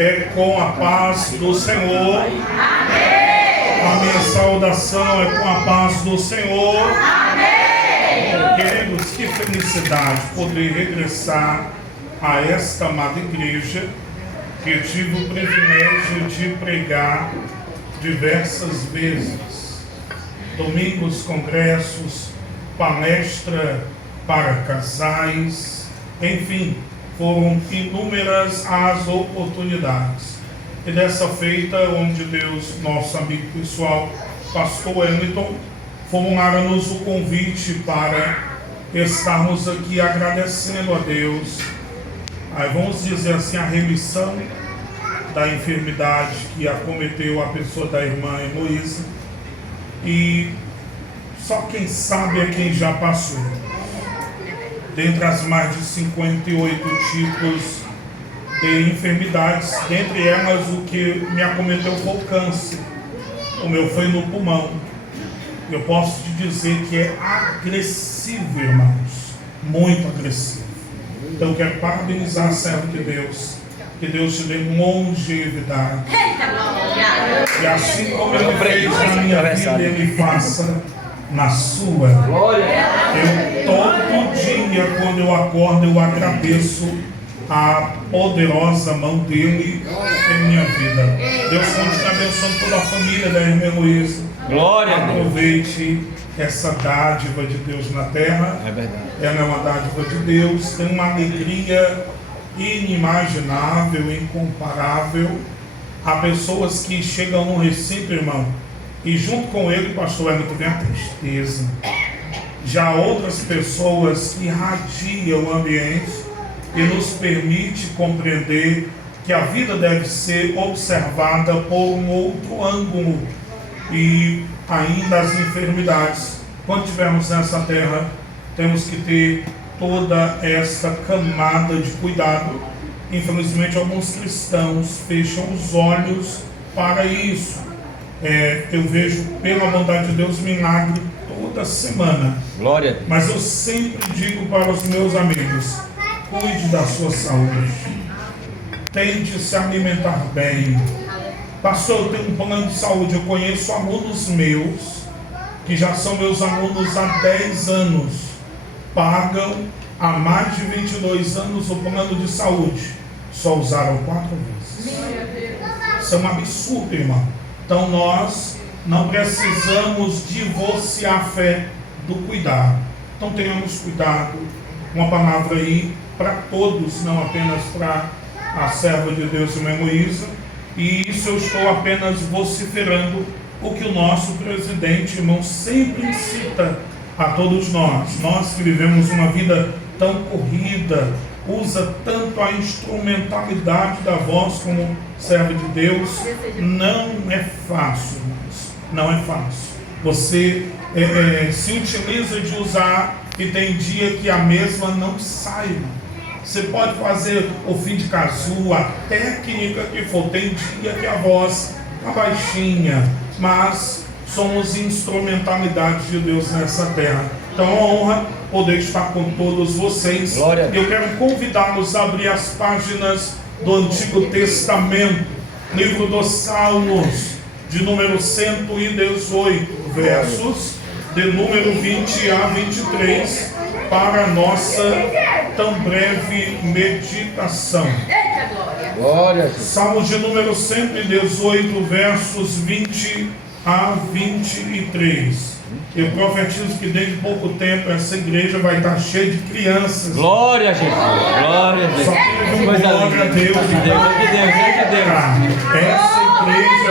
é com a paz do Senhor. Amém. A minha saudação é com a paz do Senhor. Amém. Queridos, que felicidade poder regressar a esta amada igreja, que eu tive o privilégio de pregar diversas vezes. Domingos, congressos, palestra para casais, enfim, foram inúmeras as oportunidades. E dessa feita, onde Deus, nosso amigo pessoal, pastor Hamilton, formularam-nos o convite para estarmos aqui agradecendo a Deus, vamos dizer assim, a remissão da enfermidade que acometeu a pessoa da irmã Heloísa, e só quem sabe é quem já passou. Dentre as mais de 58 tipos de enfermidades, dentre elas o que me acometeu foi o câncer. O meu foi no pulmão. Eu posso te dizer que é agressivo, irmãos, muito agressivo. Então eu quero parabenizar a serva de Deus, que Deus te dê longevidade. E assim como Ele fez na minha vida, Ele faça na sua. Eu todo dia, quando eu acordo, eu agradeço a poderosa mão dele em minha vida. Deus continue abençoando toda a família da irmã Heloísa. Glória. Aproveite essa dádiva de Deus na terra. É verdade. Ela é uma dádiva de Deus, tem uma alegria inimaginável, incomparável. Há pessoas que chegam no Recife, irmão, e junto com ele, pastor Hamilton, vem a tristeza. Já outras pessoas que irradiam o ambiente e nos permite compreender que a vida deve ser observada por um outro ângulo. E ainda as enfermidades, quando estivermos nessa terra, temos que ter toda essa camada de cuidado. Infelizmente, alguns cristãos fecham os olhos para isso. Eu vejo, pela bondade de Deus, milagre toda semana. Glória. Mas eu sempre digo para os meus amigos: cuide da sua saúde, tente se alimentar bem. Pastor, eu tenho um plano de saúde. Eu conheço alunos meus, que já são meus alunos há 10 anos, pagam há mais de 22 anos o plano de saúde, só usaram 4 vezes. Isso é um absurdo, irmão. Então nós não precisamos divorciar a fé do cuidado. Então tenhamos cuidado. Uma palavra aí para todos, não apenas para a serva de Deus, irmã Heloísa. E isso eu estou apenas vociferando o que o nosso presidente, irmão, sempre incita a todos nós. Nós que vivemos uma vida tão corrida, usa tanto a instrumentalidade da voz como servo de Deus. Não é fácil, irmãos. Não é fácil. Você se utiliza de usar e tem dia que a mesma não sai, irmão. Você pode fazer o fim de casulo, a técnica que for. Tem dia que a voz está baixinha, mas somos instrumentalidade de Deus nessa terra. Então é uma honra poder estar com todos vocês. Glória. Eu quero convidá-los a abrir as páginas do Antigo Testamento, livro dos Salmos, de número 118, versos de número 20 a 23, para a nossa tão breve meditação. Glória. Salmos de número 118, versos 20 a 23. Eu profetizo que dentro de pouco tempo essa igreja vai estar cheia de crianças. Glória a Jesus. Glória a Deus. Só teve um glória a Deus. Essa igreja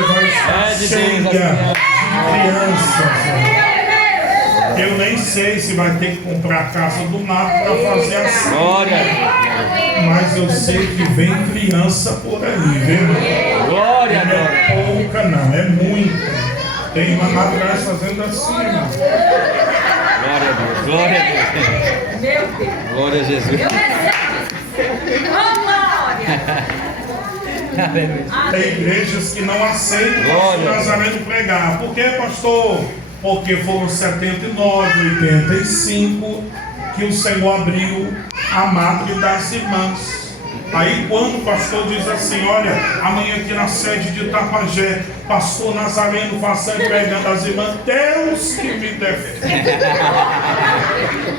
vai estar cheia de crianças. Eu nem sei se vai ter que comprar a casa do mato para fazer assim. Glória. Mas eu sei que vem criança por aí, viu? Glória. Não é pouca, não, é muita. Tem uma lá atrás fazendo assim, irmão. Glória a Deus. Glória a Deus. Meu Deus. Glória a Jesus. Tem igrejas que não aceitam o Nazareno pregar. Por quê, pastor? Porque foram 79, 85 que o Senhor abriu a madre das irmãs. Aí quando o pastor diz assim, olha, amanhã aqui na sede de Itapajé, pastor Nazareno passando pregando as irmãs, Deus que me defende.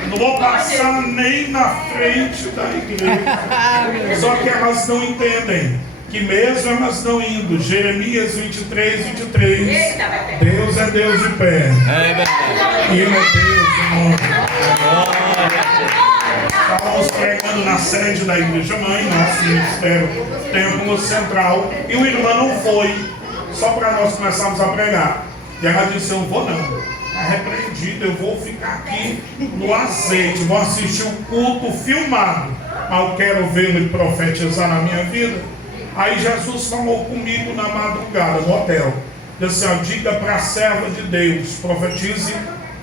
Não vou passar nem na frente da igreja. Só que elas não entendem que mesmo elas não indo, Jeremias 23, 23, Deus é Deus de pé. E Ele é Deus de nome. Estávamos pregando na sede da Igreja Mãe, nosso ministério Templo Central, e o irmão não foi, só para nós começarmos a pregar. E ela disse, eu não vou não, está repreendido, eu vou ficar aqui no azeite, vou assistir o culto filmado, mas eu quero vê-lo profetizar na minha vida. Aí Jesus falou comigo na madrugada, no hotel, disse assim, diga para a serva de Deus, profetize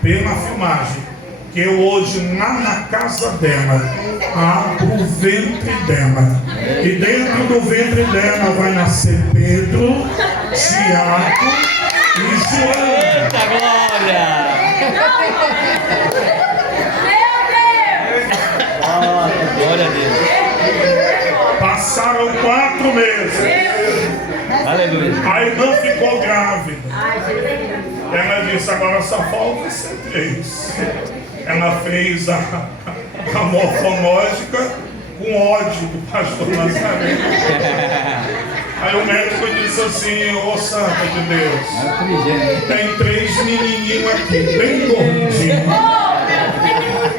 pela filmagem, que eu hoje lá na casa dela abro o ventre dela, e dentro do ventre dela vai nascer Pedro, Tiago e João. Eita glória! Glória a Deus. Passaram 4 meses. Aleluia. A irmã ficou grávida. Ela disse, agora só falta ser 3. Ela fez a morfológica com ódio do pastor Nazareno. Aí o médico disse assim, ô santa de Deus, tem 3 menininhos aqui, bem gordinhos.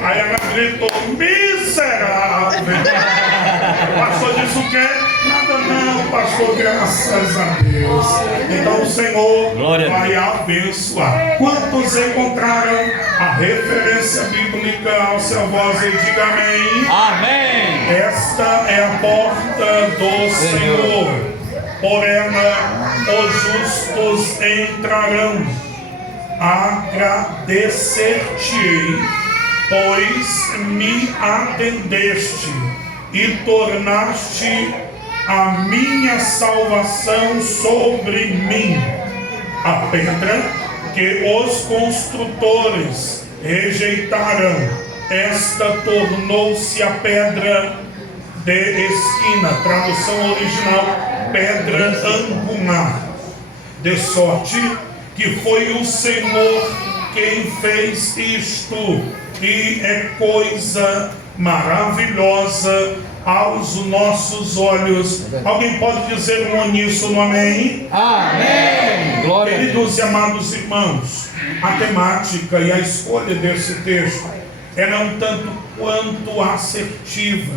Aí ela gritou, miserável. O pastor disse o quê? Nada não, pastor, graças a Deus. Então o Senhor vai abençoar. Quantos encontraram a referência bíblica ao seu voz e diga amém? Amém. Esta é a porta do Senhor. Por ela os justos entrarão. Agradecer-te-ei, pois me atendeste e tornaste a minha salvação sobre mim. A pedra que os construtores rejeitaram, esta tornou-se a pedra de esquina. Tradução original, pedra angular. De sorte que foi o Senhor quem fez isto, e é coisa maravilhosa aos nossos olhos. Alguém pode dizer um uníssono amém? Amém. Glória a Deus. Queridos e amados irmãos, a temática e a escolha desse texto é um tanto quanto assertiva.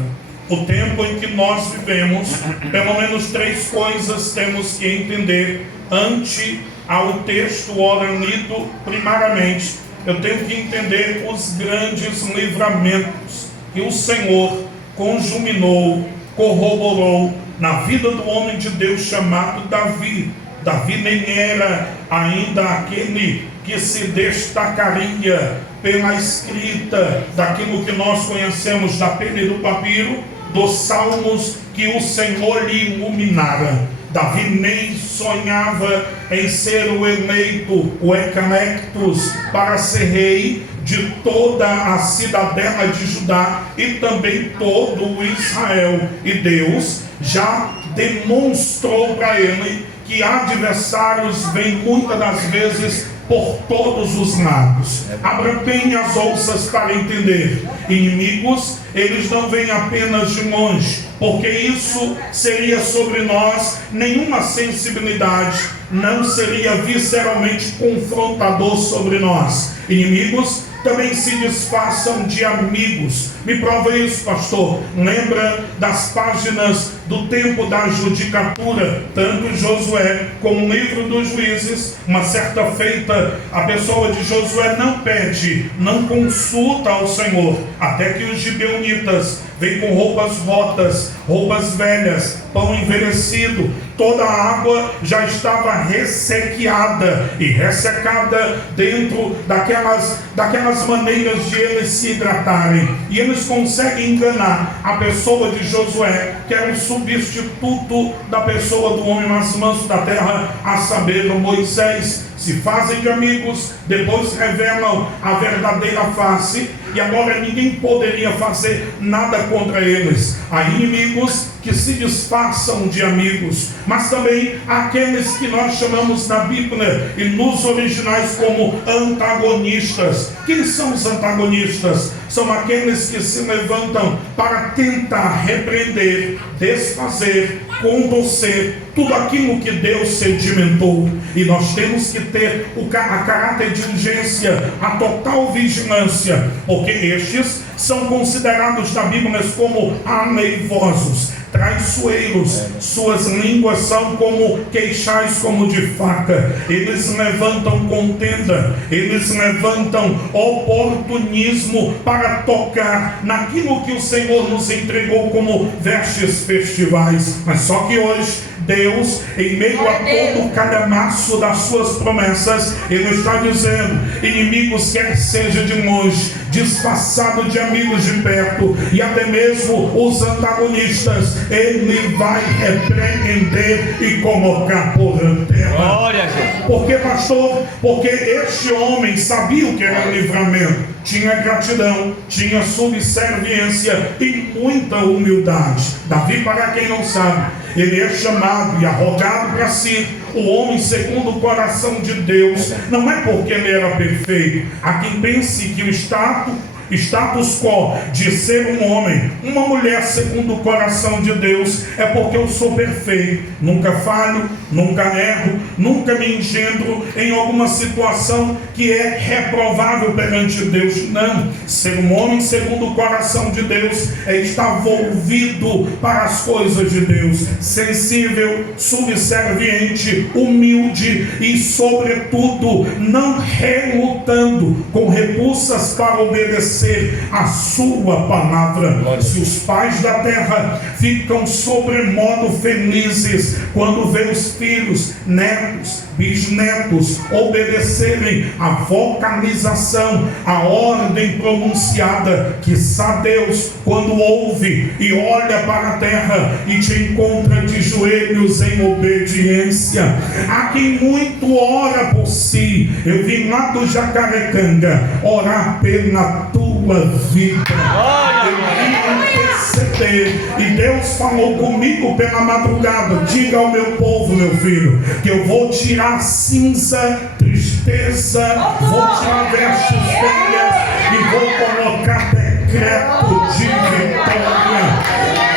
O tempo em que nós vivemos, pelo menos 3 coisas temos que entender ante ao texto ora lido. Primariamente, eu tenho que entender os grandes livramentos que o Senhor conjuminou, corroborou na vida do homem de Deus chamado Davi. Davi nem era ainda aquele que se destacaria pela escrita daquilo que nós conhecemos da pena e do papiro, dos salmos que o Senhor lhe iluminara. Davi nem sonhava em ser o eleito, o electus, para ser rei de toda a cidadela de Judá e também todo o Israel. E Deus já demonstrou para ele que adversários vêm muitas das vezes por todos os lados. Abra bem as ouças para entender. Inimigos, eles não vêm apenas de longe, porque isso seria sobre nós nenhuma sensibilidade, não seria visceralmente confrontador sobre nós. Inimigos também se disfarçam de amigos. Me prova isso, pastor. Lembra das páginas do tempo da judicatura, tanto Josué como o livro dos Juízes. Uma certa feita, a pessoa de Josué não pede, não consulta ao Senhor, até que os gibeonitas vêm com roupas rotas, roupas velhas, pão envelhecido, toda a água já estava ressequeada e ressecada dentro daquelas maneiras de eles se hidratarem. E eles conseguem enganar a pessoa de Josué, que era o substituto da pessoa do homem mais manso da terra, a saber, Moisés. se fazem de amigos, depois revelam a verdadeira face, e agora ninguém poderia fazer nada contra eles. Há inimigos que se disfarçam de amigos, mas também há aqueles que nós chamamos na Bíblia e nos originais como antagonistas. Quem são os antagonistas? São aqueles que se levantam para tentar repreender, desfazer, contorcer tudo aquilo que Deus sedimentou. E nós temos que ter a caráter de urgência, a total vigilância, porque estes são considerados na Bíblia como aleivosos, traiçoeiros. Suas línguas são como queixais, como de faca. Eles levantam contenda, eles levantam oportunismo para tocar naquilo que o Senhor nos entregou como vestes festivais. Mas só que hoje Deus, em meio a todo o calhamaço das suas promessas, Ele está dizendo: inimigos quer seja de longe, disfarçado de amigos de perto, e até mesmo os antagonistas, Ele vai repreender e colocar por terra. Glória a Deus. Por que, pastor? Porque este homem sabia o que era livramento, tinha gratidão, tinha subserviência e muita humildade. Davi, para quem não sabe, ele é chamado e arrogado para si o homem segundo o coração de Deus. Não é porque ele era perfeito. Há quem pense que o status quo de ser um homem, uma mulher segundo o coração de Deus, é porque eu sou perfeito, nunca falho, nunca erro, nunca me engendro em alguma situação que é reprovável perante Deus. Não, ser um homem segundo o coração de Deus é estar volvido para as coisas de Deus, sensível, subserviente, humilde e sobretudo não relutando com repulsas para obedecer a sua palavra. Se os pais da terra ficam sobremodo felizes quando vê os filhos, netos, bisnetos obedecerem a vocalização, a ordem pronunciada, quiçá Deus, quando ouve e olha para a terra e te encontra de joelhos em obediência. Há quem muito ora por si. Eu vim lá do Jacarecanga orar pela tua vida. Eu vim interceder e Deus falou comigo pela madrugada: diga ao meu povo, meu filho, que eu vou tirar cinza, tristeza, vou tirar vestes velhas e vou colocar decreto de vitória.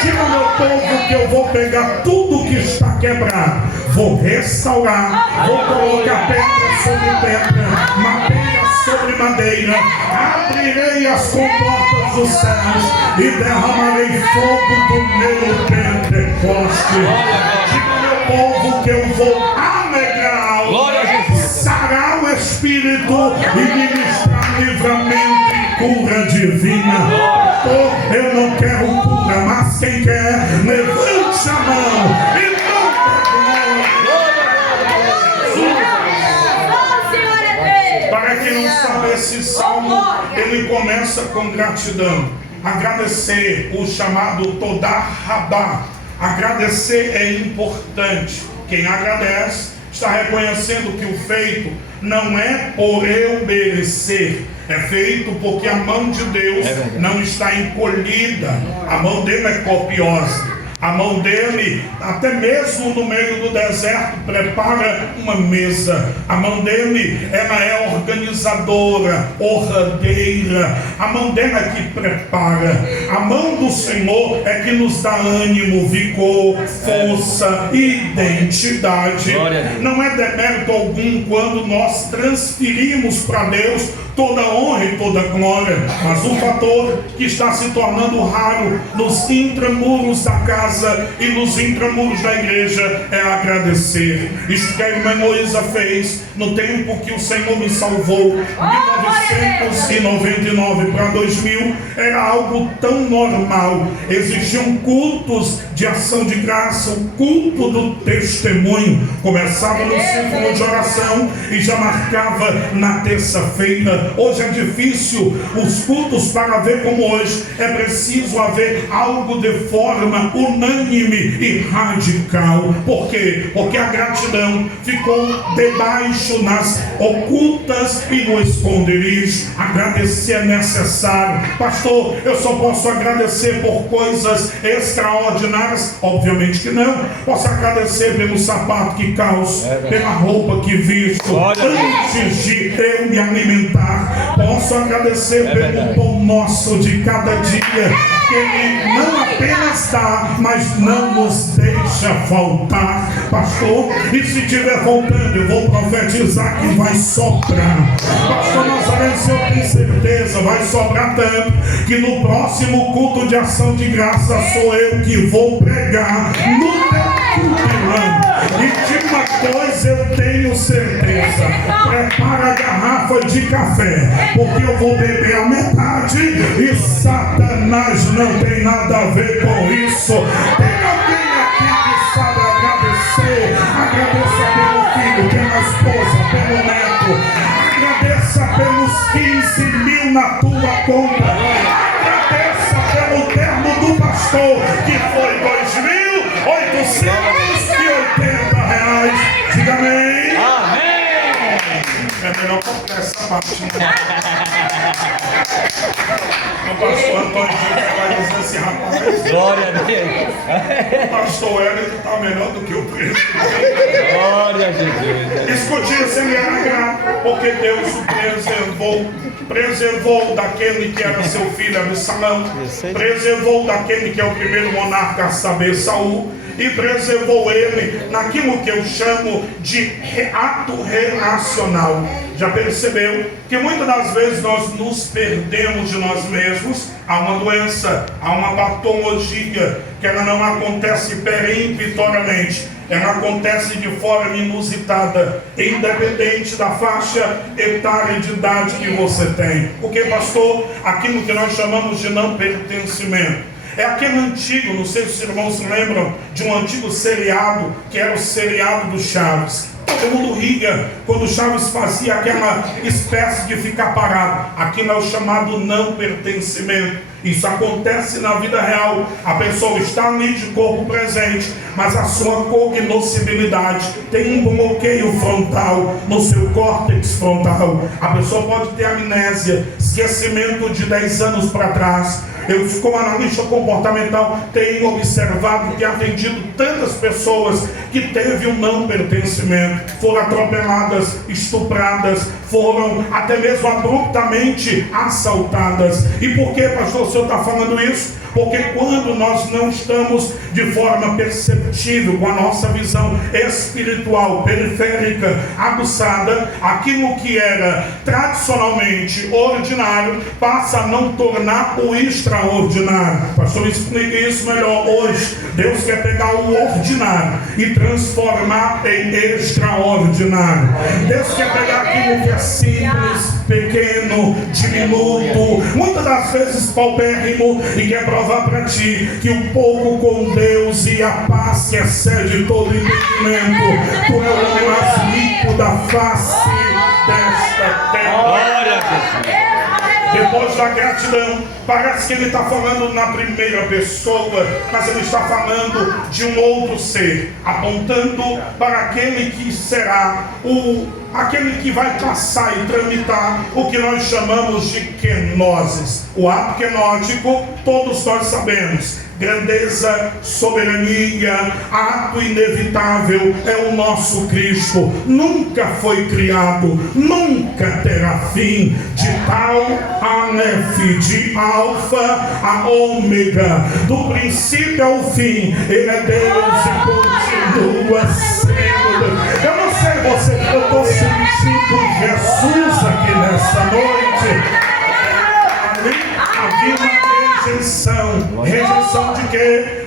Diga ao meu povo que eu vou pegar tudo que está quebrado, vou restaurar, vou colocar pedra sobre pedra, madeira sobre madeira, abrirei as comportas dos céus e derramarei fogo do meu Pentecoste. Diga ao meu povo que eu vou alegrar, sarar o Espírito e ministrar livramento e cura divina. Eu não quero cura, mas quem quer, levante a mão e para quem não sabe, esse salmo ele começa com gratidão. Agradecer, o chamado Todá Rabá. Agradecer é importante. Quem agradece está reconhecendo que o feito não é por eu merecer, é feito porque a mão de Deus não está encolhida, a mão dele é copiosa. A mão dele, até mesmo no meio do deserto, prepara uma mesa. A mão dele, ela é organizadora, ordeira. A mão dele é que prepara. A mão do Senhor é que nos dá ânimo, vigor, força, identidade. Não é demérito algum quando nós transferimos para Deus toda honra e toda glória, mas um fator que está se tornando raro nos intramuros da casa e nos intramuros da igreja é agradecer. Isto que a irmã Heloísa fez no tempo que o Senhor me salvou, 1999 para 2000, era algo tão normal. Existiam cultos de ação de graça, o culto do testemunho começava no círculo de oração e já marcava na terça-feira. Hoje é difícil os cultos para ver como hoje. É preciso haver algo de forma unânime unânime e radical. Por quê? Porque a gratidão ficou debaixo nas ocultas e no esconderijo. Agradecer é necessário. Pastor, eu só posso agradecer por coisas extraordinárias? Obviamente que não. Posso agradecer pelo sapato que calço, pela roupa que visto, antes de eu me alimentar. Posso agradecer pelo pão nosso de cada dia, que Ele não apenas dá, mas não nos deixa faltar. Pastor, e se estiver faltando, eu vou profetizar que vai sobrar. Pastor Nazareno, eu tenho certeza, vai sobrar tanto, que no próximo culto de ação de graça sou eu que vou pregar no teu culto. E de uma coisa eu tenho certeza: prepara a garrafa de café, porque eu vou beber a metade e Satanás não tem nada a ver com isso. Tem alguém aqui que sabe agradecer? Agradeça pelo filho, pela esposa, pelo neto. Agradeça pelos 15 mil na tua conta. Agradeça pelo termo do pastor, que foi R$2.880. Diga amém. Amém. É melhor comprar essa parte. O pastor Antônio vai dizer assim: rapaz, Glória a Deus. o pastor Hélio está melhor do que o preço. Glória a Jesus. Escute, se ele era grato, porque Deus o preservou daquele que era seu filho Absalão, preservou daquele que é o primeiro monarca a saber, Saul, e preservou ele naquilo que eu chamo de ato relacional. Já percebeu que muitas das vezes nós nos perdemos de nós mesmos? Há uma doença, há uma patologia, que ela não acontece peremptoriamente, ela acontece de forma inusitada, independente da faixa etária de idade que você tem. Porque, pastor, aquilo que nós chamamos de não pertencimento é aquele antigo, não sei se os irmãos se lembram de um antigo seriado, que era o seriado do Chaves. Todo mundo ria quando o Chaves fazia aquela espécie de ficar parado. Aquilo é o chamado não pertencimento. Isso acontece na vida real. A pessoa está ali de corpo presente, mas a sua cognoscibilidade tem um bloqueio frontal no seu córtex frontal. A pessoa pode ter amnésia, esquecimento de 10 anos para trás. Eu, como analista comportamental, tenho observado que atendido tantas pessoas que teve um não pertencimento, foram atropeladas, estupradas, foram até mesmo abruptamente assaltadas. E por que, pastor, o senhor está falando isso? Porque quando nós não estamos de forma perceptível, com a nossa visão espiritual, periférica, aguçada, aquilo que era tradicionalmente ordinário passa a não tornar o extraordinário. Pastor, explique isso melhor hoje. Deus quer pegar o ordinário e transformar em extraordinário. Deus quer pegar aquilo que é simples, pequeno, diminuto, muitas das vezes paupérrimo, e quer provar para ti que um pouco com Deus e a paz que excede todo entendimento, tu é o homem mais rico da face desta terra. Glória a Deus. Depois da gratidão, parece que ele está falando na primeira pessoa, mas ele está falando de um outro ser, apontando para aquele que será aquele que vai passar e tramitar o que nós chamamos de kenosis. O ato kenótico, todos nós sabemos: grandeza, soberania, ato inevitável, é o nosso Cristo. Nunca foi criado, nunca terá fim. De tal Aleph, de Alfa a Ômega, do princípio ao fim, Ele é Deus e continua sendo Deus. Eu não sei você, eu estou sentindo Jesus aqui nessa noite. Havia uma rejeição de quê?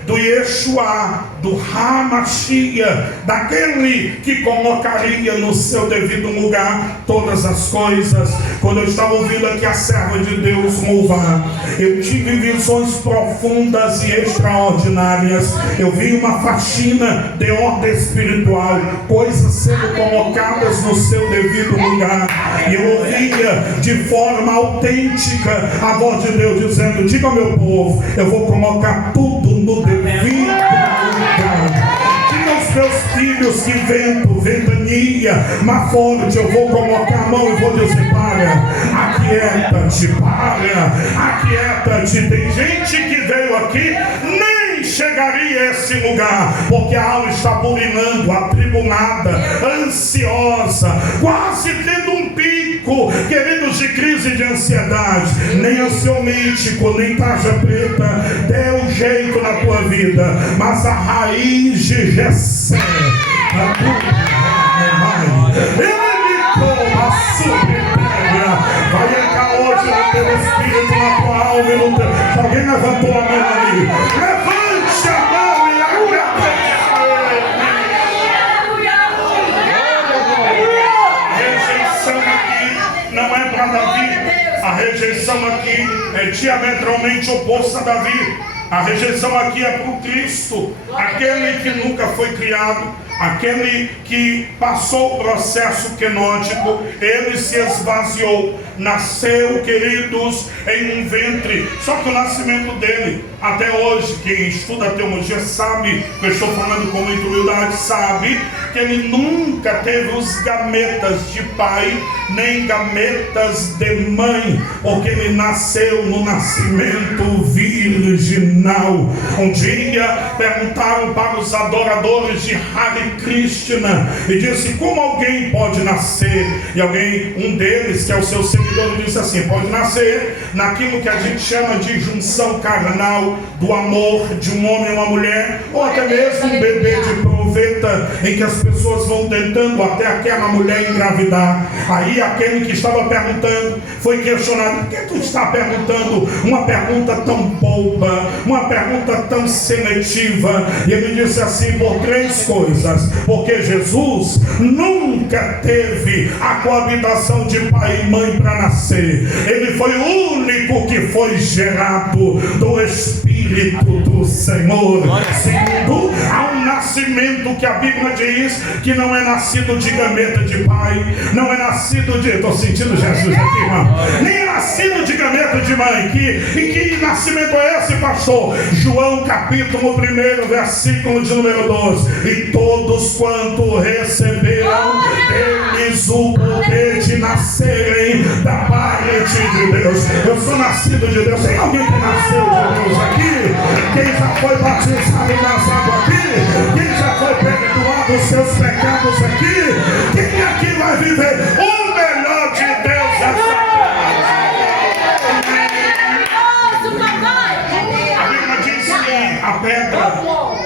Do Yeshua, do Hamashia, daquele que colocaria no seu devido lugar todas as coisas. Quando eu estava ouvindo aqui a serva de Deus louvar, eu tive visões profundas e extraordinárias. Eu vi uma faxina de ordem espiritual, coisas sendo colocadas no seu devido lugar, e eu ouvia de forma autêntica a voz de Deus dizendo: diga ao meu povo, eu vou colocar tudo no devido meus filhos que vento, ventania, má forte, eu vou colocar a mão e vou dizer: para, aquieta-te, para, aquieta-te. Tem gente que veio aqui, nem chegaria a esse lugar, porque a alma está burinando, atribulada, ansiosa, quase tendo um pico, queridos, de crise de ansiedade. Nem ansiolítico, nem tarja preta deu jeito na tua vida, mas a raiz de Jessé, a tua a subterrânea vai entrar hoje no teu espírito, na tua alma e no teu... Se alguém levantou a mão ali, levante a mão e a rejeição aqui não é para Davi. A rejeição aqui é diametralmente oposta a Davi. A rejeição aqui é para o Cristo, aquele que nunca foi criado, aquele que passou o processo quenótico. Ele se esvaziou, nasceu, queridos, em um ventre. Só que o nascimento dele, até hoje, quem estuda teologia sabe, que eu estou falando com muita humildade, sabe que ele nunca teve os gametas de pai, nem gametas de mãe, porque ele nasceu no nascimento virginal. Um dia perguntaram para os adoradores de Hare Krishna e disse: como alguém pode nascer? E alguém, um deles, que é o seu seguidor, disse assim: pode nascer naquilo que a gente chama de junção carnal, do amor de um homem e uma mulher, ou até mesmo um bebê de proveta, em que as pessoas vão tentando até aquela mulher engravidar. Aí aquele que estava perguntando foi questionado: por que tu está perguntando uma pergunta tão boba, uma pergunta tão seletiva? E ele disse assim: por três coisas. Porque Jesus nunca teve a coabitação de pai e mãe para nascer. Ele foi o único que foi gerado do Espírito do Senhor. Segundo, há um nascimento que a Bíblia diz que não é nascido de gameta de pai, não é nascido de... Estou sentindo Jesus aqui, irmão. Nem é nascido de gameta de mãe. E que nascimento é esse, pastor? João capítulo 1, versículo de número 12. E todos quanto receberam deles o poder de nascerem da parte de Deus. Eu sou nascido de Deus. Tem alguém que nasceu de Deus aqui? Quem já foi batizado nas águas aqui? Quem já foi perdoado os seus pecados aqui? Quem aqui vai viver o melhor de Deus essa terra? A Bíblia diz que a pedra,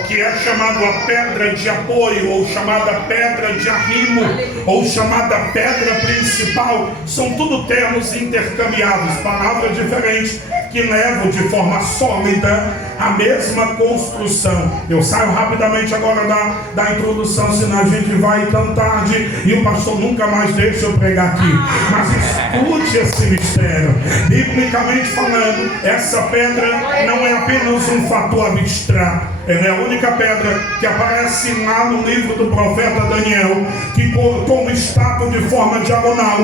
que é chamada a pedra de apoio, ou chamada pedra de arrimo, ou chamada pedra principal, são tudo termos intercambiáveis, palavras diferentes que levam de forma sólida a mesma construção. Eu saio rapidamente agora da introdução, senão a gente vai tão tarde e o pastor nunca mais deixa eu pregar aqui. Mas escute esse mistério. Biblicamente falando, essa pedra não é apenas um fator abstrato. Ela é a única pedra que aparece lá no livro do profeta Daniel, que cortou um estátua de forma diagonal,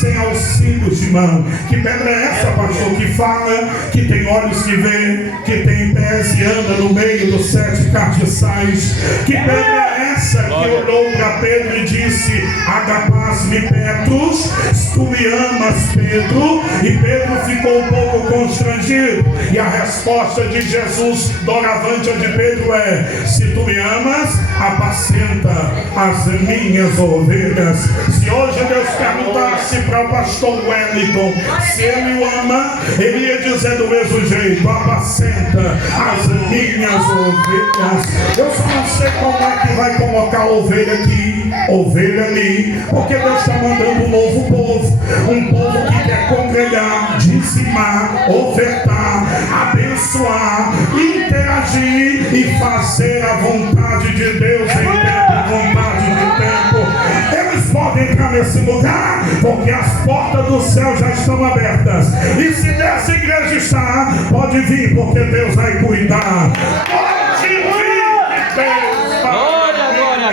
sem auxílio de mão. Que pedra é essa, pastor? Que fala, que tem olhos que vê, que tem pés e anda no meio dos 7 castiçais. Que pedra é essa que olhou para Pedro e disse: agapaz-me, Petrus, tu me amas, Pedro? E Pedro ficou um pouco constrangido. E a resposta de Jesus, doravante de Pedro, é: se tu me amas, apacenta as minhas ovelhas. Se hoje Deus perguntasse para o pastor Wellington se ele o ama, ele ia dizer do mesmo jeito: apacenta as minhas ovelhas. Eu só não sei como é que vai colocar a ovelha aqui, ovelha ali, porque Deus está mandando um novo povo, um povo que quer congregar, dizimar, ofertar, abençoar, interagir e fazer a vontade de Deus em tempo, vontade de tempo. Eles podem entrar nesse lugar porque as portas do céu já estão abertas. E se dessa igreja está, pode vir, porque Deus vai cuidar. Pode vir, Deus vai cuidar.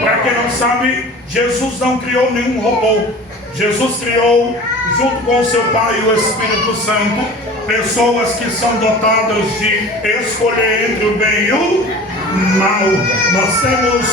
Para quem não sabe, Jesus não criou nenhum robô. Jesus criou, junto com o seu Pai e o Espírito Santo, pessoas que são dotadas de escolher entre o bem e o mal. Nós temos,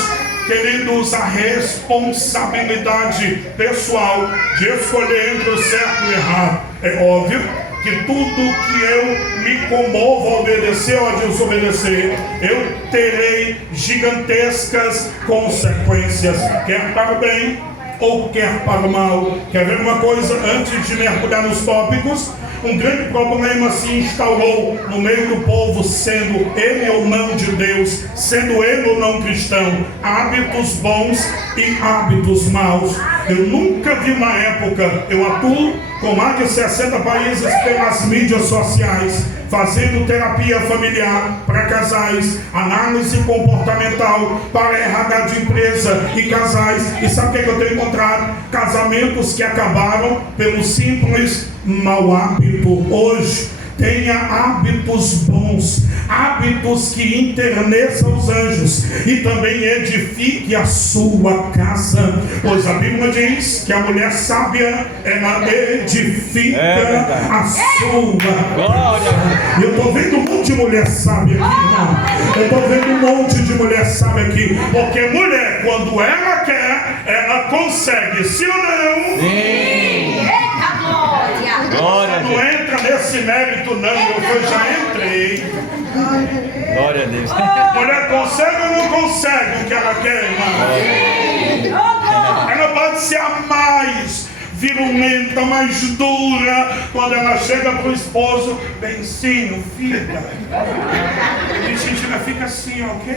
queridos, a responsabilidade pessoal de escolher entre o certo e o errado. É óbvio que tudo que eu me comovo a obedecer ou a desobedecer, eu terei gigantescas consequências, quer para o bem ou quer para o mal. Quer ver uma coisa antes de mergulhar nos tópicos? Um grande problema se instaurou no meio do povo, sendo ele ou não de Deus, sendo ele ou não cristão, hábitos bons e hábitos maus. Eu nunca vi uma época, eu atuo com mais de 60 países pelas mídias sociais, fazendo terapia familiar para casais, análise comportamental para RH de empresa e casais. E sabe o que eu tenho encontrado? Casamentos que acabaram pelo simples mau hábito. Hoje, tenha hábitos bons, hábitos que interneçam os anjos e também edifique a sua casa, pois a Bíblia diz que a mulher sábia, ela edifica a sua casa. Eu estou vendo um monte de mulher sábia aqui, irmão. Eu estou vendo um monte de mulher sábia aqui, porque mulher, quando ela quer, ela consegue, sim ou não? Sim. Eita glória! Glória a Não Deus. entra nesse mérito não, eu já entrei. Glória a Deus. Mulher consegue ou não consegue o que ela quer, irmão? Ela pode ser a mais virulenta, mais dura, quando ela chega pro esposo, benzinho, filha. E Gentina fica assim, ok?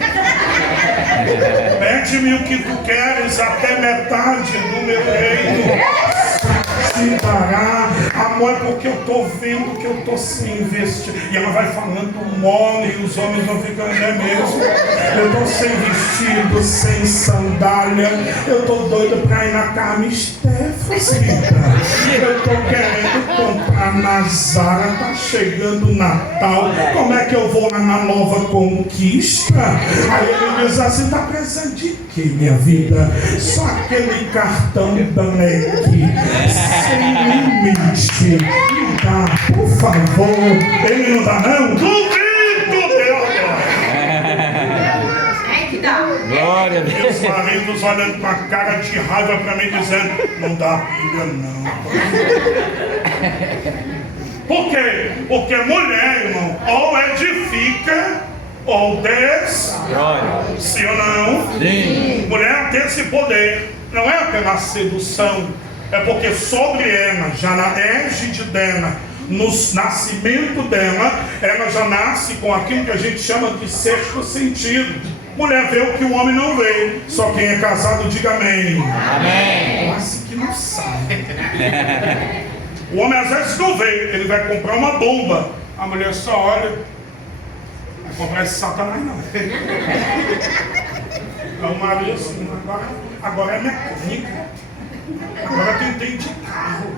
Pede-me o que tu queres, até metade do meu reino se dará. Amor, é porque eu estou vendo que eu estou sem vestir. E ela vai falando mole e os homens vão ficando, é mesmo? Eu estou sem vestido, sem sandália. Eu estou doido para ir na Carmen Steffensen. Eu estou querendo comprar na Zara. Está chegando o Natal. Como é que eu vou lá na Nova Conquista? Aí ele diz assim, está precisando de quê, minha vida? Só aquele cartão da NEC. Sem limite. Me dá, por favor. Ele não dá não? Duvido dela. É que dá. Glória a E Deus. os maridos olhando com a cara de raiva para mim dizendo, não dá a Bíblia não. Por quê? Porque mulher, irmão, ou edifica ou destrói. Glória. Sim ou não? Sim. Mulher tem esse poder. Não é apenas sedução. É porque sobre ela, já na égide dela, no nascimento dela, ela já nasce com aquilo que a gente chama de sexto sentido. Mulher vê o que o homem não vê. Só quem é casado diga amém. Amém. Quase que não sabe. O homem às vezes não vê. Ele vai comprar uma bomba. A mulher só olha. Vai comprar esse satanás não. Então o marido assim, agora é mecânica. Agora tu entende de carro.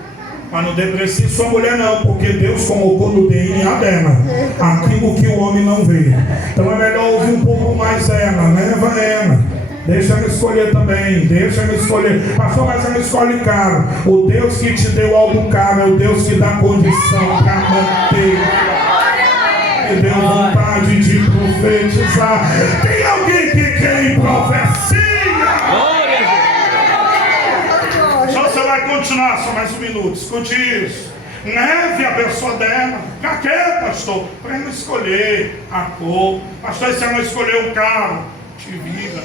Mas não deprecia sua mulher não, porque Deus colocou no DNA dela aquilo que o homem não vê. Então é melhor ouvir um pouco mais ela, leva ela. Deixa ela escolher também, deixa ela escolher. Pastor, mas ela escolhe caro. O Deus que te deu algo caro é o Deus que dá condição para manter. E deu vontade de profetizar. Tem alguém que quer em profecia? Glória a Deus. Só você vai continuar, só mais um minuto. Escute isso. Leve a pessoa dela. Pra quê, pastor? Para ela escolher a cor. Pastor, se ela não escolher o carro, te vira.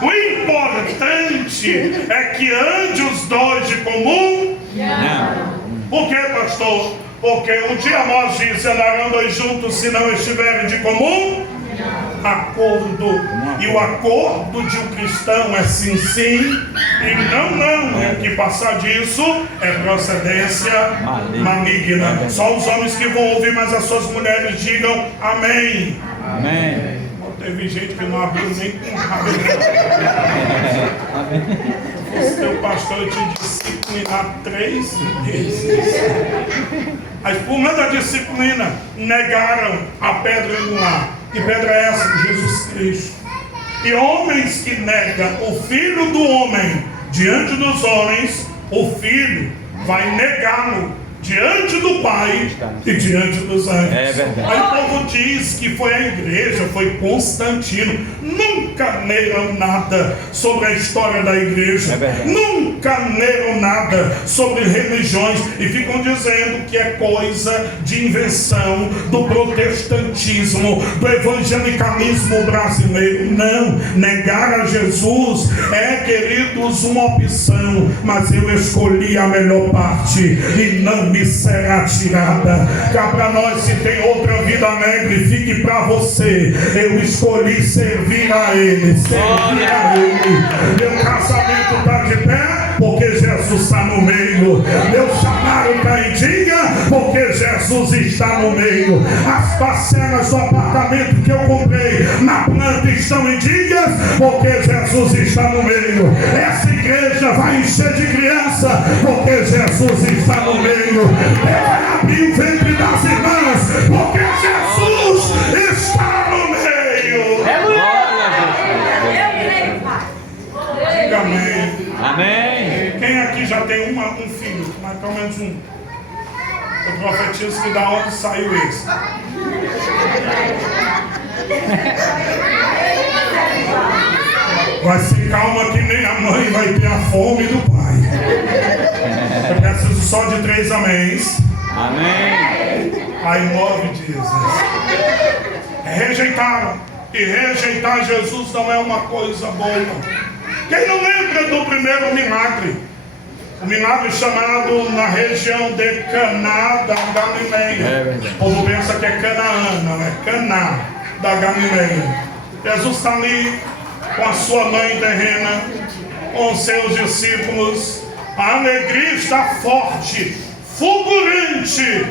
O importante é que ande os dois de comum. Não. Por quê, pastor? Porque um dia Amós diz, andarão dois juntos se não estiverem de comum acordo. E o acordo de um cristão é sim, sim e não, não. O que passar disso é procedência maligna. Só os homens que vão ouvir, mas as suas mulheres digam amém. Amém. Teve gente que não abriu nem com raiva. Se teu pastor te disciplinar 3 vezes. Mas por meio da disciplina, negaram a pedra angular. Que pedra é essa? Jesus Cristo. E homens que negam o Filho do homem diante dos homens, o Filho vai negá-lo diante do Pai e diante dos anjos. É verdade. Aí o povo diz que foi a igreja, foi Constantino. Nunca leram nada sobre a história da igreja. É verdade. Nunca leram nada sobre religiões e ficam dizendo que é coisa de invenção do protestantismo, do evangelicalismo brasileiro. Não, negar a Jesus é, queridos, uma opção, mas eu escolhi a melhor parte e não me será tirada. Cá para nós, se tem outra vida alegre, fique para você. Eu escolhi servir a Ele, servir a Ele. Meu casamento está de pé porque Jesus está no meio. Meu salário está em dia porque Jesus está no meio. As parcelas do apartamento que eu comprei na planta estão em dias porque Jesus está no meio. Essa igreja vai encher de criança porque Jesus está no meio. Vai abrir o ventre das irmãs porque Jesus está no meio. Diga amém. Amém. Quem aqui já tem um filho? Mas pelo menos um. Eu profetizo que da onde saiu esse. Vai se calma que nem a mãe vai ter a fome do pai. Eu preciso só de 3 améns. Amém. Aí 9 dizes. Rejeitaram. E rejeitar Jesus não é uma coisa boa. Quem não lembra do primeiro milagre? O milagre chamado na região de Caná da Galileia. O povo pensa que é Canaã, não é Caná da Galileia. Jesus está ali com a sua mãe terrena, com seus discípulos. A alegria está forte, fulgurante,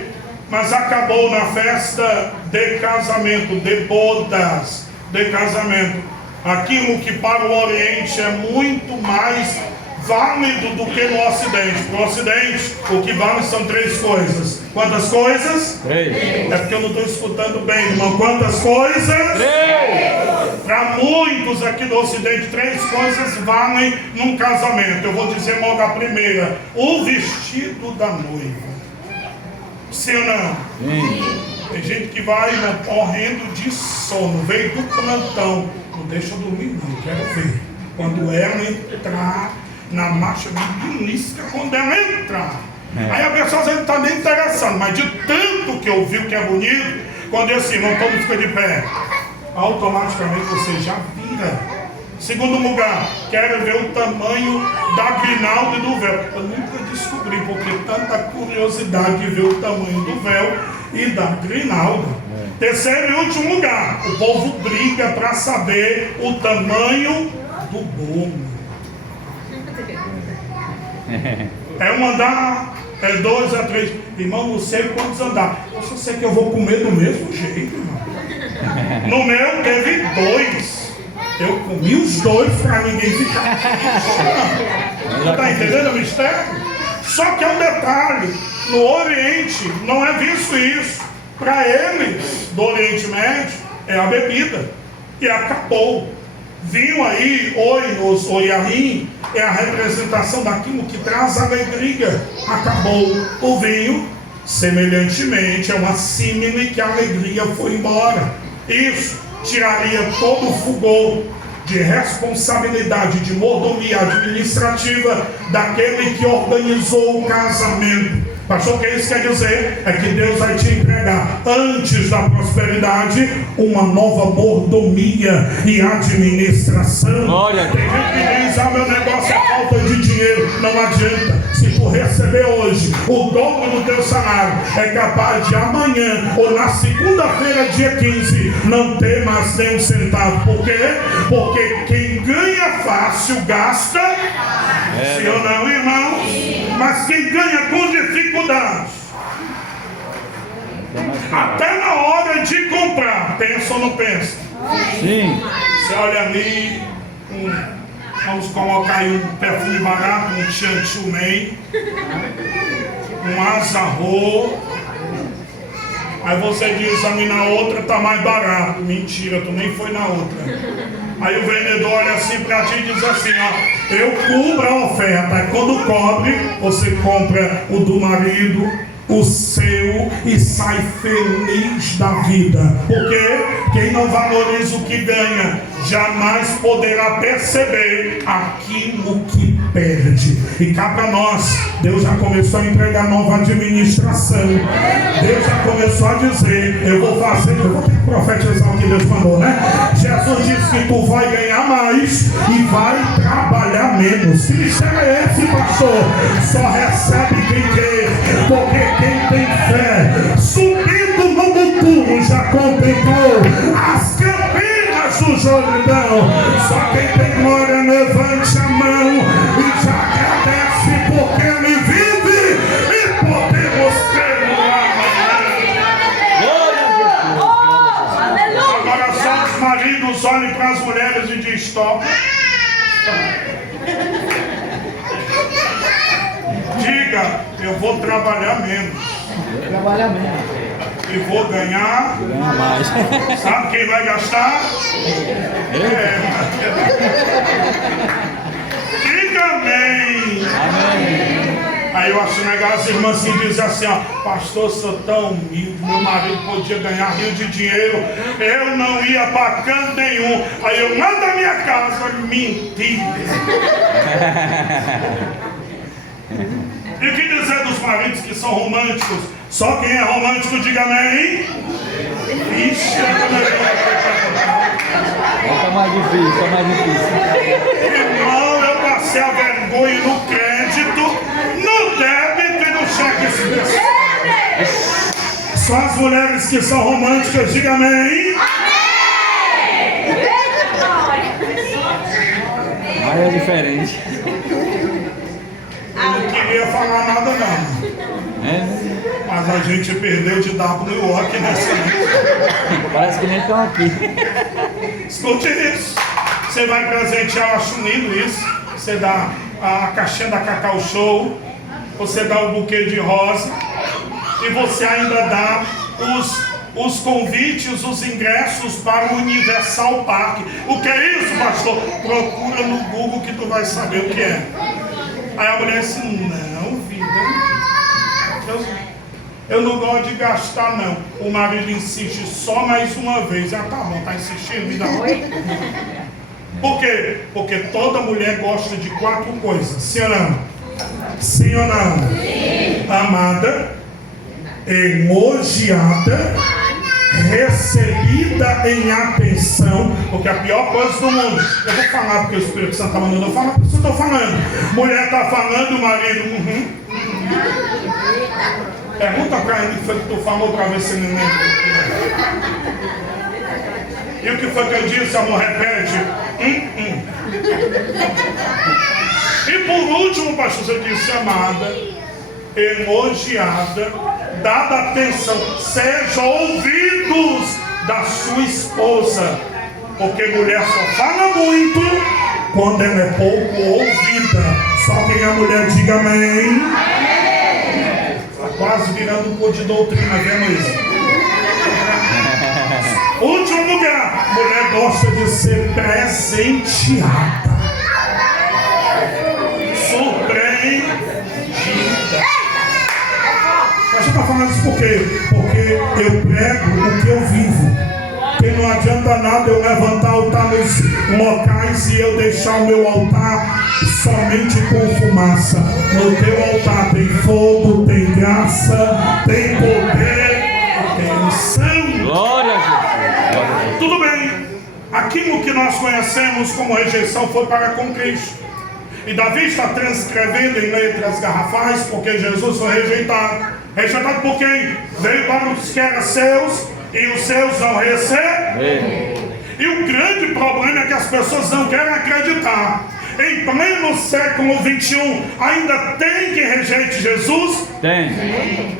mas acabou na festa de casamento, de bodas, de casamento. Aquilo que para o Oriente é muito mais válido do que no Ocidente. Para o Ocidente, o que vale são 3 coisas. Quantas coisas? 3. É porque eu não estou escutando bem, irmão. Quantas coisas? 3. Para muitos aqui do Ocidente, 3 coisas valem num casamento. Eu vou dizer logo a primeira: o vestido da noiva. Sim ou não? Sim. Tem gente que vai morrendo de sono, veio do plantão. Não deixa eu dormir não, quero ver. Quando ela entrar na marcha bíblica, quando ela entrar. Aí a pessoa não está nem interessando, mas de tanto que eu vi que é bonito, quando eu assim, não todo fica de pé, automaticamente você já vira. Segundo lugar, quero ver o tamanho da grinalda e do véu. Eu nunca descobri porque tanta curiosidade de ver o tamanho do véu e da grinalda. Terceiro e último lugar, o povo briga para saber o tamanho do bolo. É um andar, é 2 a 3. Irmão, não sei quantos andar. Eu só sei que eu vou comer do mesmo jeito, irmão. No meu teve 2. Eu comi os 2 para ninguém ficar. Está entendendo o mistério? Só que é um detalhe: no Oriente não é visto isso. Para eles, do Oriente Médio, é a bebida. E acabou. Vinho aí, oinos, oiahim, é a representação daquilo que traz alegria. Acabou. O vinho, semelhantemente, é uma símile que a alegria foi embora. Isso tiraria todo o fulgor de responsabilidade, de mordomia administrativa daquele que organizou o casamento. Pastor, o que isso quer dizer? É que Deus vai te entregar, antes da prosperidade, uma nova mordomia e administração. Glória. Tem gente que diz: meu negócio é falta de dinheiro. Não adianta. Se tu receber hoje o dobro do teu salário, é capaz de amanhã ou na segunda-feira, dia 15, não ter mais nem um centavo. Por quê? Porque quem ganha fácil gasta. Sim ou não, irmãos? Mas quem ganha com dificuldades, até na hora de comprar, pensa ou não pensa? Sim. Você olha ali, vamos colocar aí um perfume barato, um chanchumei, um azarro. Aí você diz: a minha outra está mais barato. Mentira, tu nem foi na outra. Aí o vendedor olha assim para ti e diz assim: eu cubro a oferta. Aí quando cobre, você compra o do marido, o seu e sai feliz da vida. Porque quem não valoriza o que ganha jamais poderá perceber aquilo que perde. E cá para nós, Deus já começou a entregar nova administração. Deus já começou a dizer: eu vou ter que profetizar o que Deus falou, né? Jesus disse que tu vai ganhar mais e vai trabalhar menos. Se chega esse pastor, só recebe quem quer, porque quem tem fé, subindo no futuro, já contemplou as campinas do Jordão. Só quem tem glória, levante a mão e já agradece, porque ele vive e podemos ter no amanhã. Agora só os maridos olhem para as mulheres e dizem: stop. Diga: eu vou trabalhar menos. E vou ganhar mais. Sabe quem vai gastar? Diga amém. Aí eu acho legal as irmãs assim dizem assim: ó, pastor, sou tão humilde, meu marido podia ganhar rio de dinheiro, eu não ia para canto nenhum. Aí eu mando da minha casa. Mentira. E o que dizer dos maridos que são românticos? Só quem é romântico, diga amém. Ixi, Tá mais difícil. irmão, eu passei a vergonha no crédito, no débito e no cheque especial. Só as mulheres que são românticas, diga amém. Aí é diferente. Eu não queria falar nada não. Mas a gente perdeu de WOC nessa. Parece que nem estão aqui. Escute isso. Você vai presentear, eu acho lindo isso. Você dá a caixinha da Cacau Show, você dá o buquê de rosa e você ainda dá os convites, os ingressos para o Universal Park. O que é isso, pastor? Procura no Google que tu vai saber o que é. Aí a mulher disse: não, vida, eu não gosto de gastar não. O marido insiste só mais uma vez. Ah, tá bom, tá insistindo, me dá oi. Por quê? Porque toda mulher gosta de 4 coisas. Sim ou não? Sim ou não? Sim. Amada, elogiada, recebida em atenção. Porque a pior coisa do mundo, eu vou falar porque o Espírito Santo está mandando eu falar, por isso eu estou falando. Mulher está falando, o marido pergunta para ele o que foi que tu falou para ver se ele lembra. E o que foi que eu disse, amor? Repete. E por último, pastor, você disse: amada, elogiada, dada atenção, sejam ouvidos da sua esposa. Porque mulher só fala muito quando ela é pouco ouvida. Só quem é mulher, diga amém. Está quase virando um curso de doutrina, vendo isso? Último lugar, mulher gosta de ser presenteada, surpreendida. Mas você está falando isso por quê? Porque eu prego o que eu vivo. Porque não adianta nada eu levantar altar nos locais e eu deixar o meu altar somente com fumaça. No teu altar tem fogo, tem graça, tem poder, tem unção. Glória a Jesus. Tudo bem. Aquilo que nós conhecemos como rejeição foi para com Cristo. E Davi está transcrevendo em letras garrafais porque Jesus foi rejeitado. Rejeitado por quem? Veio para os que eram seus e os seus não receberam. E o grande problema é que as pessoas não querem acreditar. Em pleno século 21, ainda tem que rejeite Jesus? Tem.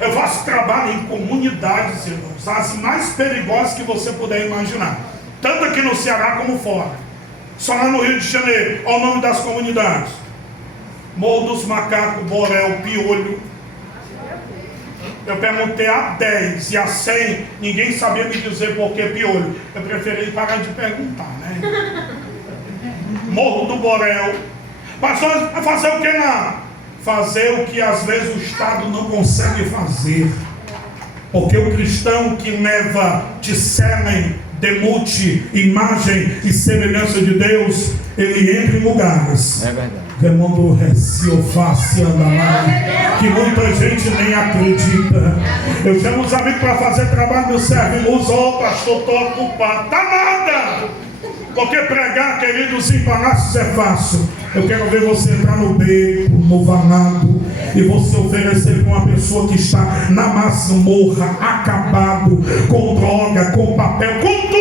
Eu faço trabalho em comunidades, irmãos, as mais perigosas que você puder imaginar. Tanto aqui no Ceará como fora. Só lá no Rio de Janeiro. Olha o nome das comunidades: Morro dos Macacos, Borel, Piolho. Eu perguntei a 10 e a 100, ninguém sabia me dizer por que Piolho. Eu preferi parar de perguntar, né? Morro do Borel. Pastor, vai fazer o que lá? fazer o que às vezes o Estado não consegue fazer. Porque o cristão que leva discernem, demute, imagem e semelhança de Deus, ele entra em lugares. É verdade. Que muita gente nem acredita. Eu chamo os amigos para fazer trabalho no servo. Ô pastor, estou ocupado. Tá nada! Porque pregar, queridos, em palácios é fácil. Eu quero ver você entrar no beco, no vanado, e você oferecer para uma pessoa que está na masmorra, acabado, com droga, com papel, com tudo.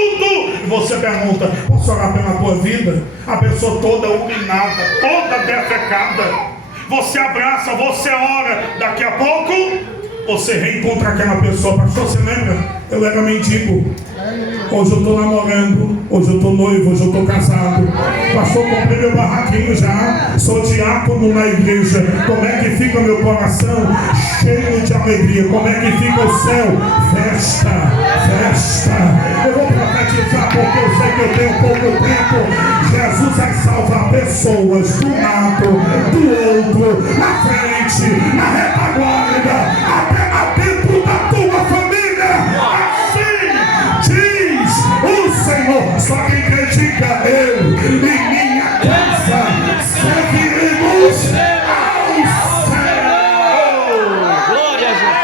E você pergunta: posso orar pela tua vida? A pessoa toda urinada, toda defecada. Você abraça, você ora. Daqui a pouco você reencontra aquela pessoa. Pastor, você lembra? Eu era mendigo. Hoje eu estou namorando, hoje eu estou noivo, hoje eu estou casado. Pastor, comprei meu barraquinho já. Sou diácono na igreja. Como é que fica meu coração? Cheio de alegria. Como é que fica o céu? Festa, festa. Eu vou profetizar porque eu sei que eu tenho pouco tempo. Jesus vai salvar pessoas do lado, do outro, na frente, na retaguarda, até lá dentro da tua família. Assim diz o Senhor. Só quem critica eu e minha casa serviremos ao Senhor. Glória a Jesus.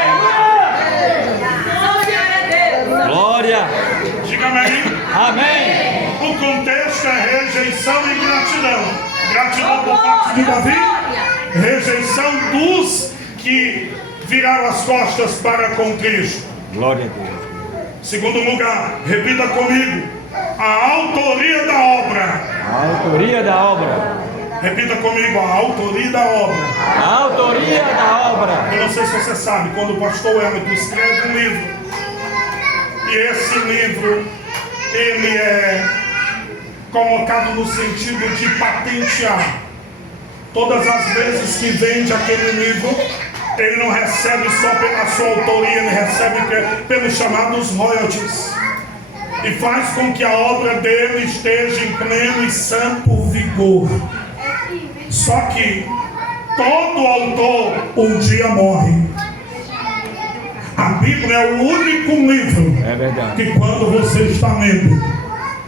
Glória. Diga-me aí. Amém. O contexto é rejeição e gratidão. Gratidão por parte de Davi, rejeição dos que viraram as costas para com Cristo. Glória a Deus. Segundo lugar, repita comigo: a autoria da obra. A autoria da obra. Repita comigo: a autoria da obra. A autoria da obra. Eu não sei se você sabe, quando o pastor Elton escreve um livro, e esse livro, ele é colocado no sentido de patentear. Todas as vezes que vende aquele livro, ele não recebe só pela sua autoria, ele recebe pelos chamados royalties. E faz com que a obra dele esteja em pleno e santo vigor. Só que todo autor um dia morre. A Bíblia é o único livro que quando você está lendo,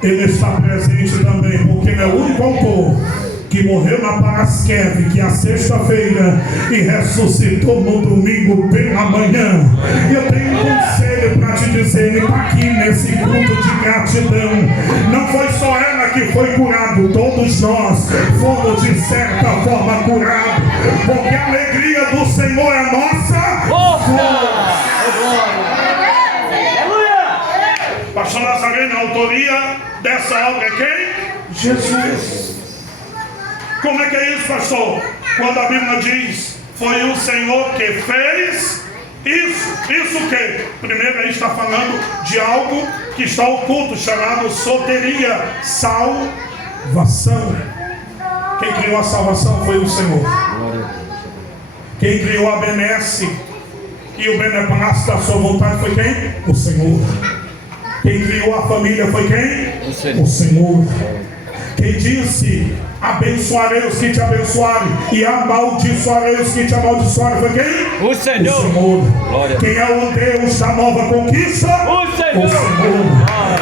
ele está presente também, porque ele é o único autor que morreu na Paraskev, que é a sexta-feira, e ressuscitou no domingo pela manhã. E eu tenho um conselho para te dizer: ele está aqui nesse culto de gratidão. Não foi só ela que foi curada, todos nós fomos de certa forma curados, porque a alegria do Senhor é nossa força. Pastor Nazareno, a autoria dessa obra é quem? Jesus. Como é que é isso, pastor? Quando a Bíblia diz: foi o Senhor que fez isso o que? Primeiro aí está falando de algo que está oculto, chamado soteria, salvação. Quem criou a salvação foi o Senhor. Quem criou a benesse e o beneplácito da sua vontade foi quem? O Senhor. Quem criou a família foi quem? O Senhor. Quem disse: abençoarei os que te abençoarem e amaldiçoarei os que te amaldiçoarem foi quem? O Senhor. O Senhor. Quem é o Deus da nova conquista? O Senhor. O Senhor.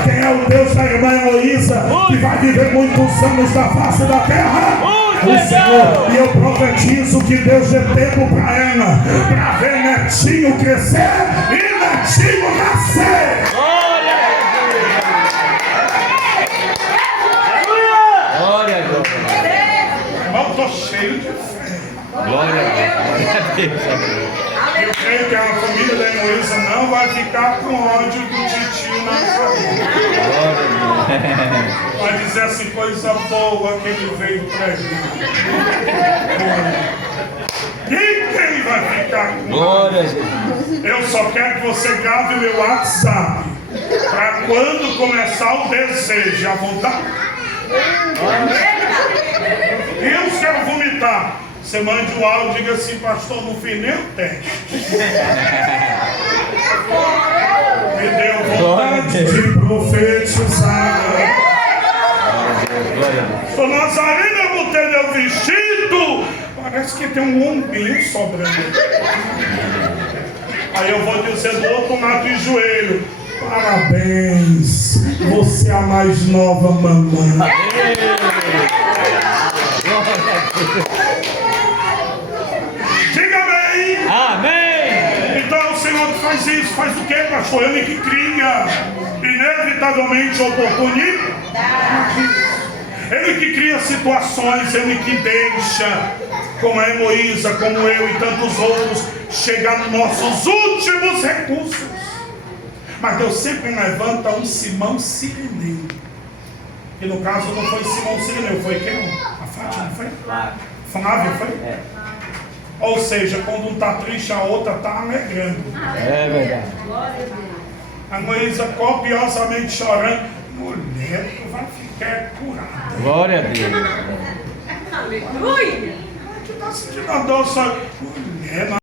Quem é o Deus da irmã Heloísa, que vai viver muitos anos na face da terra? O Senhor. E eu profetizo que Deus dê tempo para ela, para ver netinho crescer e netinho nascer. Eu estou cheio de fé. Glória a Deus. Eu creio que a família da Heloísa não vai ficar com ódio do titio na família. Vai dizer assim: coisa boa que ele veio pra gente. Ninguém vai ficar com Glória a Deus. Eu só quero que você grave o meu WhatsApp, para quando começar o desejo, a vontade. Eu quero vomitar. Você mande o áudio e diga assim: pastor, não fiz nem o teste. Me deu vontade de profetizar. Sou Nazareno, eu botei meu vestido. Parece que tem um lombinho sobrando. Aí eu vou dizer do outro lado de joelho: parabéns, você é a mais nova mamãe. Diga amém. Amém. Então é o Senhor que faz isso. Faz o que, pastor? Ele que cria inevitavelmente oportunidade. Ele que cria situações, ele que deixa, como a Heloísa, como eu e tantos outros, chegar nos nossos últimos recursos. Mas Deus sempre levanta um Simão Sirineu. Que no caso não foi Simão Sirineu, foi quem? A Fátima, não foi? Flávio, foi? É. Ou seja, quando um está triste, a outra está alegrando. É verdade. A Heloísa copiosamente chorando. Mulher, tu vai ficar curada. Glória a Deus. Aleluia. Tu está sentindo a dor só. Mulher,